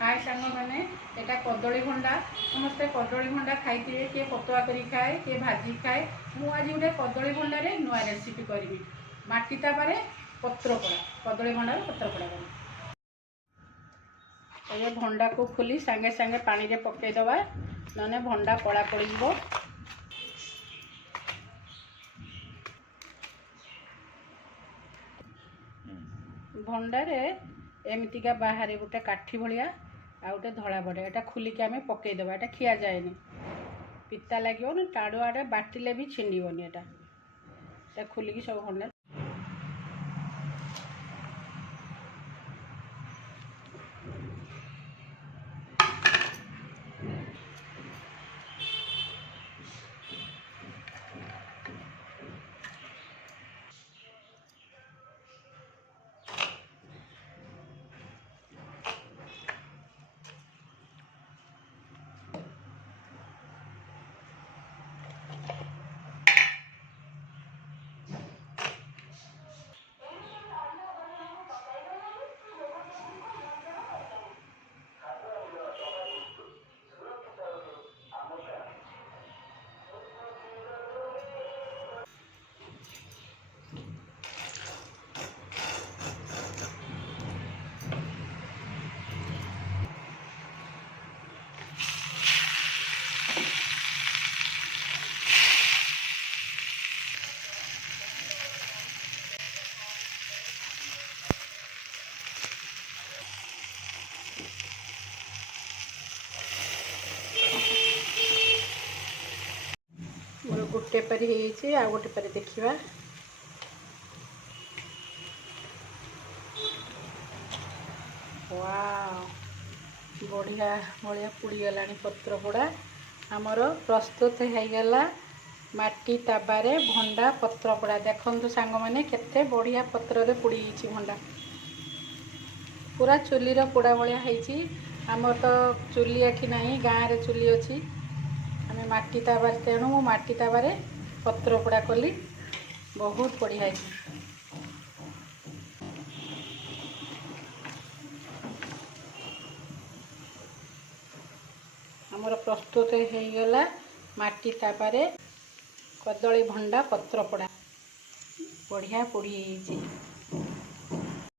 हाय सांग मैंने यहाँ कदली भंडा समस्ते कदली भंडा खाई किए पतुआ करी खाए किए भाजी खाए। मुझे गोटे कदली भंडारे नुआ रेसिपी करी माटी तापारे पत्रपोड़ा कदली भंडार पत्रपोड़ा करी भंडा को खोली सांगे सांगे पानी रे पकईदबा ना भंडा कला पड़ भंडारे एमतीका बाहर गोटे काठी भाया आ गोटे धला बड़े यहाँ खोलिकी आम पकईदबा यहाँ खिया जाए पिता लगे टाड़ुआड़े बाटिले भी छिंडीबनी यहाँ खोलिकी सब भंडार गोटे पारी आ गोटे पारी देखा बढ़िया बढ़िया पुड़ीगला पत्र पोड़ा आमर प्रस्तुत होगला माटी ताबारे भंडा पत्र पोड़ा देखु सांग मैंने केते बढ़िया पत्र पोड़ी भंडा पूरा चुलीर पोड़ा भाई आमर तो चुली एठी नहीं गाँव रे चुली अच्छी आम माटी ताबार तेणु मु माटी ताबारे पत्र पोड़ा कली बहुत बढ़िया आमर प्रस्तुत होगला माटी ताबारे कदली भंडा पत्र पोड़ा बढ़िया पोड़ी।